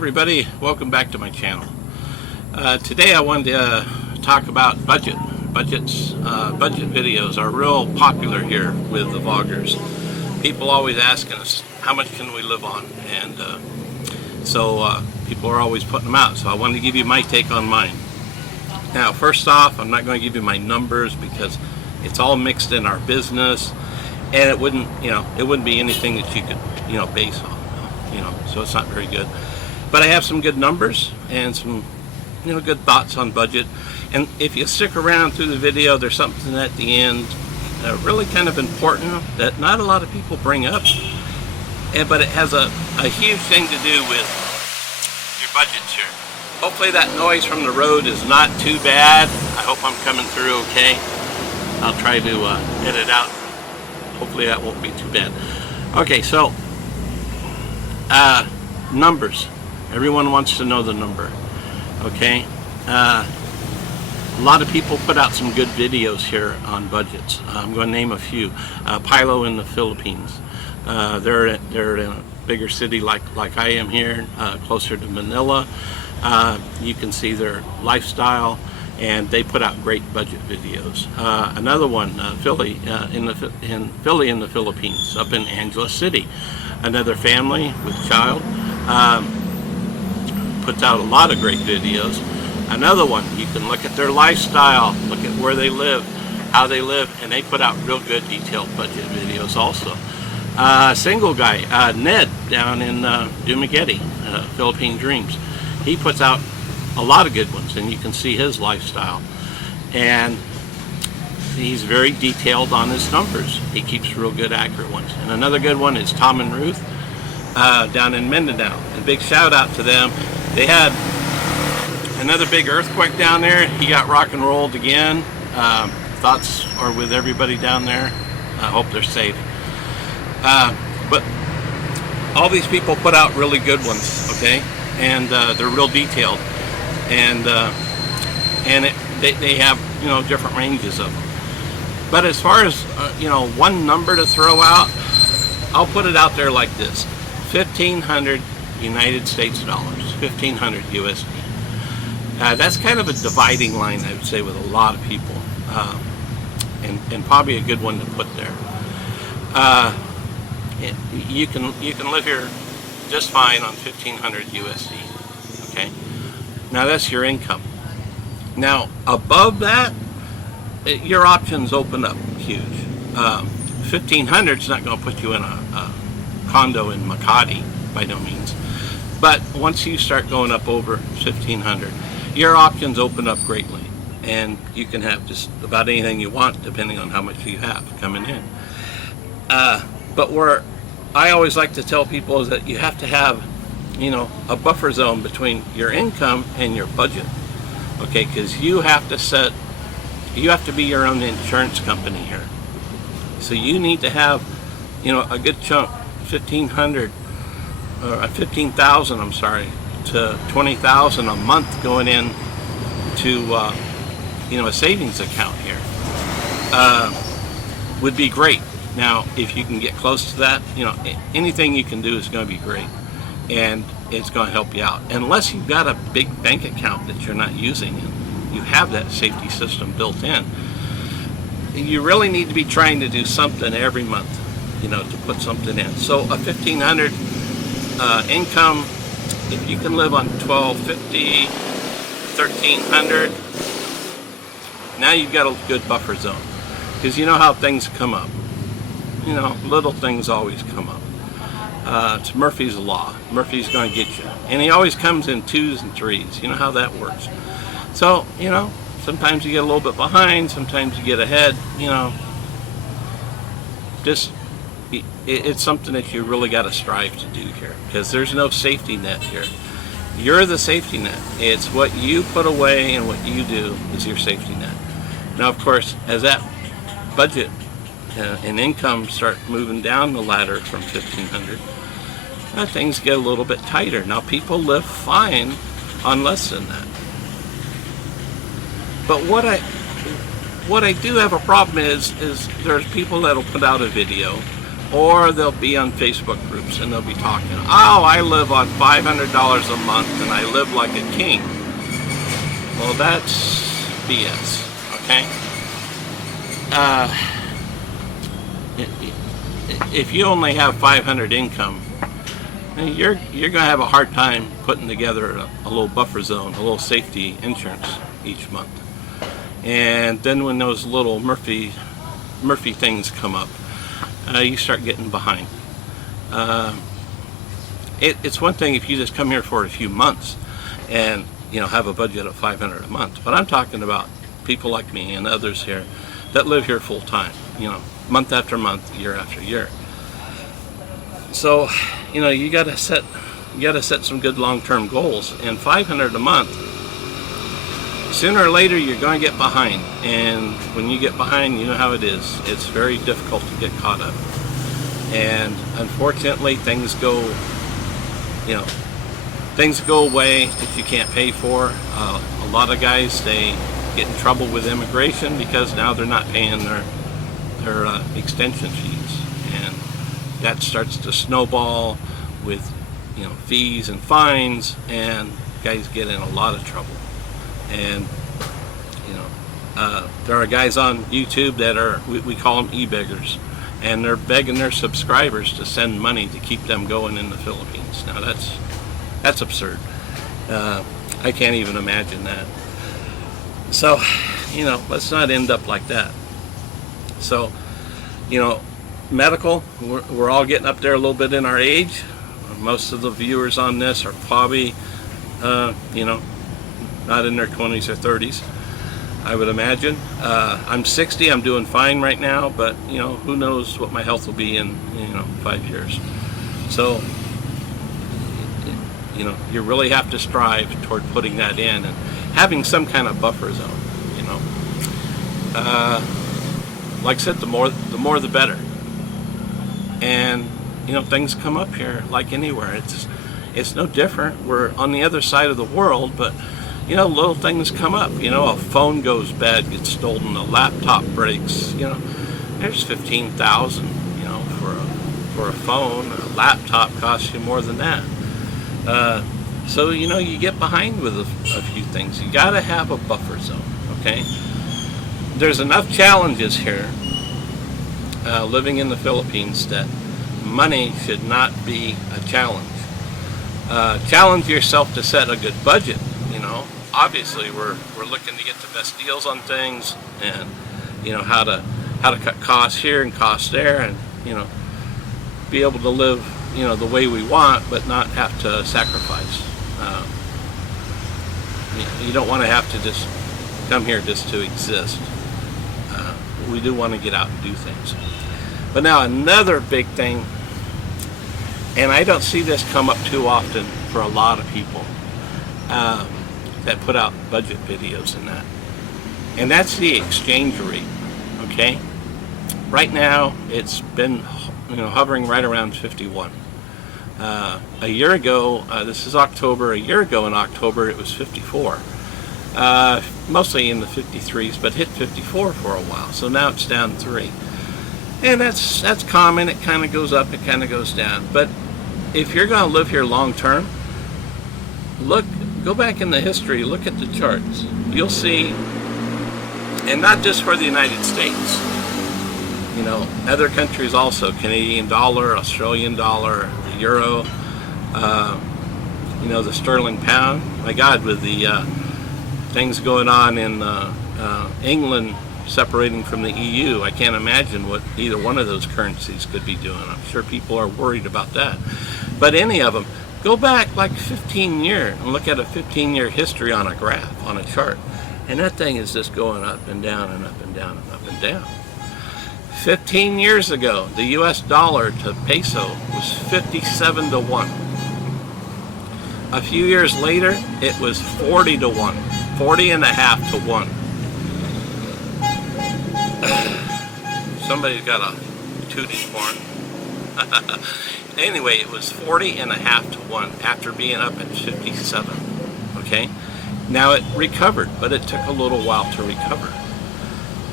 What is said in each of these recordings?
everybody, welcome back to my channel. Today I wanted to talk about budget. Budget videos are real popular here with the vloggers. People always asking us, how much can we live on? And so people are always putting them out, so I wanted to give you my take on mine. Now first off, I'm not going to give you my numbers because it's all mixed in our business, and it wouldn't be anything that you could base on, so it's not very good. But I have some good numbers and some good thoughts on budget. And if you stick around through the video, there's something at the end really kind of important that not a lot of people bring up, but it has a huge thing to do with your budgets here. Hopefully that noise from the road is not too bad. I hope I'm coming through okay. I'll try to edit out. Hopefully that won't be too bad. Okay, so numbers. Everyone wants to know the number. Okay, a lot of people put out some good videos here on budgets. I'm going to name a few. Pilo in the Philippines. They're in a bigger city like I am here, closer to Manila. You can see their lifestyle, and they put out great budget videos. Another one, Philly in the Philippines, up in Angeles City. Another family with child. Puts out a lot of great videos. Another one, you can look at their lifestyle, look at where they live, how they live, and they put out real good detailed budget videos also. Single guy, Ned, down in Dumaguete, Philippine Dreams. He puts out a lot of good ones, and you can see his lifestyle. And he's very detailed on his numbers. He keeps real good, accurate ones. And another good one is Tom and Ruth, down in Mindanao. And big shout out to them. They had another big earthquake down there. He got rock and rolled again. Thoughts are with everybody down there. I hope they're safe. But all these people put out really good ones, okay? And they're real detailed. And they have different ranges of them. But as far as one number to throw out, I'll put it out there like this: 1,500 United States dollars, 1,500 USD. That's kind of a dividing line, I would say, with a lot of people, and probably a good one to put there. You can live here just fine on 1,500 USD. Okay, now that's your income. Now above that, your options open up huge. 1,500 is not going to put you in a condo in Makati, by no means. But once you start going up over 1,500, your options open up greatly, and you can have just about anything you want depending on how much you have coming in. But where I always like to tell people is that you have to have a buffer zone between your income and your budget. Okay, because you have to be your own insurance company here. So you need to have a good chunk, 1,500 or 15,000, I'm sorry, to 20,000 a month going in to a savings account here would be great. Now if you can get close to that, anything you can do is going to be great, and it's going to help you out. Unless you've got a big bank account that you're not using and you have that safety system built in, you really need to be trying to do something every month, to put something in. So a 1,500 income, if you can live on 1,250, 1,300, now you've got a good buffer zone, because you know how things come up. Little things always come up. It's Murphy's Law. Murphy's going to get you, and he always comes in 2s and 3s. You know how that works. So sometimes you get a little bit behind, sometimes you get ahead. It's something that you really got to strive to do here, because there's no safety net here. You're the safety net. It's what you put away and what you do is your safety net. Now of course, as that budget and income start moving down the ladder from 1,500, things get a little bit tighter. Now people live fine on less than that. But what I do have a problem is there's people that'll put out a video or they'll be on Facebook groups and they'll be talking, oh, I live on $500 a month and I live like a king. Well, that's BS, okay? If you only have 500 income, you're going to have a hard time putting together a little buffer zone, a little safety insurance each month. And then when those little Murphy things come up, you start getting behind. It's one thing if you just come here for a few months and have a budget of $500 a month, but I'm talking about people like me and others here that live here full time, month after month, year after year. So you got to set some good long-term goals, and $500 a month, sooner or later you're going to get behind, and when you get behind, you know how it is. It's very difficult to get caught up, and unfortunately things go away that you can't pay for. A lot of guys, they get in trouble with immigration because now they're not paying their extension fees, and that starts to snowball with fees and fines, and guys get in a lot of trouble. And there are guys on YouTube that are, we call them e-beggars, and they're begging their subscribers to send money to keep them going in the Philippines. Now that's absurd. I can't even imagine that. So let's not end up like that. So medical, we're all getting up there a little bit in our age. Most of the viewers on this are probably not in their 20s or 30s, I would imagine. I'm 60, I'm doing fine right now, but who knows what my health will be in 5 years. So you really have to strive toward putting that in and having some kind of buffer zone. Like I said, the more the better. And things come up here like anywhere. It's no different. We're on the other side of the world, but little things come up. A phone goes bad, gets stolen, a laptop breaks. There's $15,000. For a phone. A laptop costs you more than that. So you get behind with a few things. You got to have a buffer zone. Okay. There's enough challenges here living in the Philippines that money should not be a challenge. Challenge yourself to set a good budget. Obviously we're looking to get the best deals on things, and how to cut costs here and costs there, and be able to live the way we want, but not have to sacrifice. You don't want to have to just come here just to exist. We do want to get out and do things. But now another big thing, and I don't see this come up too often for a lot of people that put out budget videos and that's the exchange rate. Okay, right now it's been hovering right around 51. A year ago, this is October, a year ago in October it was 54. Mostly in the 53s, but hit 54 for a while, so now it's down 3. And that's common. It kind of goes up, it kind of goes down. But if you're going to live here long term, go back in the history, look at the charts. You'll see, and not just for the United States, other countries also, Canadian dollar, Australian dollar, the euro, the sterling pound. My God, with the things going on in England separating from the EU, I can't imagine what either one of those currencies could be doing. I'm sure people are worried about that. But any of them, go back like 15 years and look at a 15-year history on a graph, on a chart, and that thing is just going up and down and up and down and up and down. 15 years ago, the US dollar to peso was 57 to 1. A few years later, it was 40 to 1, 40 and a half to 1. Somebody's got a tooting horn. Anyway, it was 40 and a half to 1 after being up at 57. Okay, now it recovered, but it took a little while to recover.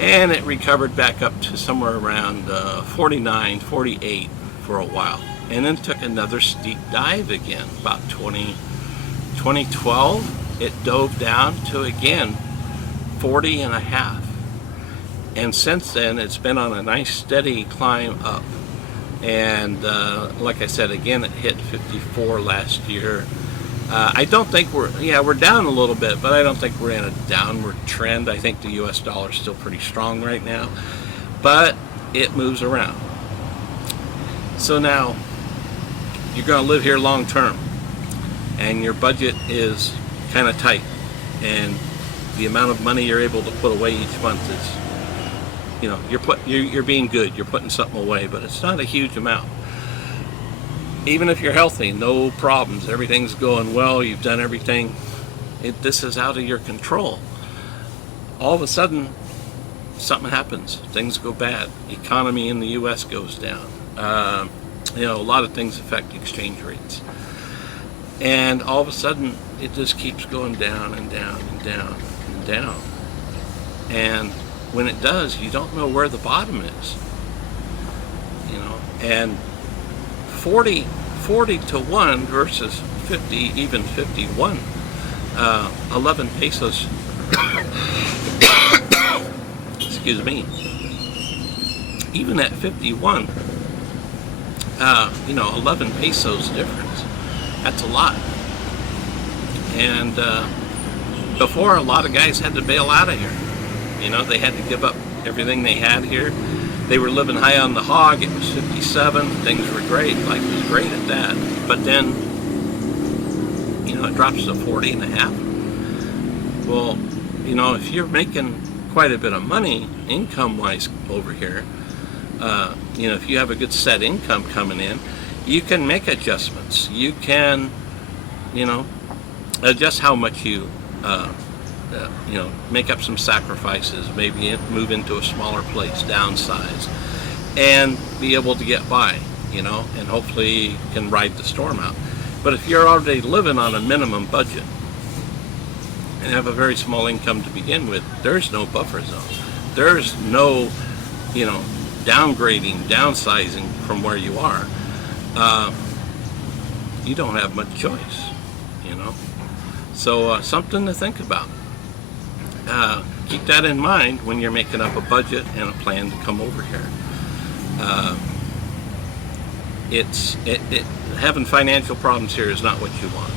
and it recovered back up to somewhere around 49, 48 for a while, and then took another steep dive again. About 2012, it dove down to again 40 and a half, and since then it's been on a nice steady climb up. And like I said, again, it hit 54 last year. I don't think we're down a little bit, but I don't think we're in a downward trend. I think the US dollar is still pretty strong right now, but it moves around. So now you're going to live here long term, and your budget is kind of tight, and the amount of money you're able to put away each month is, you're being good. You're putting something away, but it's not a huge amount. Even if you're healthy, no problems, everything's going well, you've done everything, this is out of your control. All of a sudden, something happens. Things go bad. Economy in the U.S. goes down. A lot of things affect exchange rates. And all of a sudden, it just keeps going down and down and down and down. And when it does, you don't know where the bottom is. And 40 to 1 versus 50, even 51, 11 pesos, excuse me, even at 51, 11 pesos difference, that's a lot. And before, a lot of guys had to bail out of here. They had to give up everything they had here. They were living high on the hog. It was 57. Things were great. Life was great at that. But then, it drops to 40 and a half. Well, if you're making quite a bit of money income-wise over here, if you have a good set income coming in, you can make adjustments. You can, adjust how much you, make up some sacrifices, maybe move into a smaller place, downsize, and be able to get by, and hopefully can ride the storm out. But if you're already living on a minimum budget and have a very small income to begin with, there's no buffer zone. There's no, downgrading, downsizing from where you are. You don't have much choice, So something to think about. Keep that in mind when you're making up a budget and a plan to come over here. Having financial problems here is not what you want.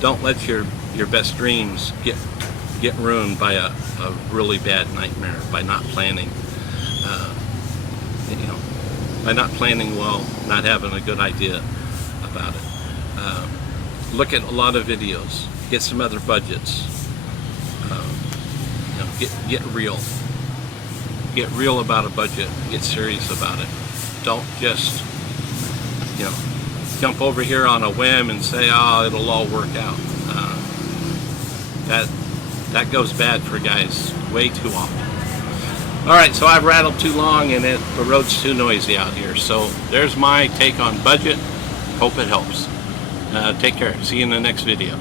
Don't let your best dreams get ruined by a really bad nightmare, by not planning. By not planning well, not having a good idea about it. Look at a lot of videos. Get some other budgets. Get real. Get real about a budget. Get serious about it. Don't just, jump over here on a whim and say, it'll all work out. That goes bad for guys way too often. All right, so I've rattled too long and the road's too noisy out here. So there's my take on budget. Hope it helps. Take care. See you in the next video.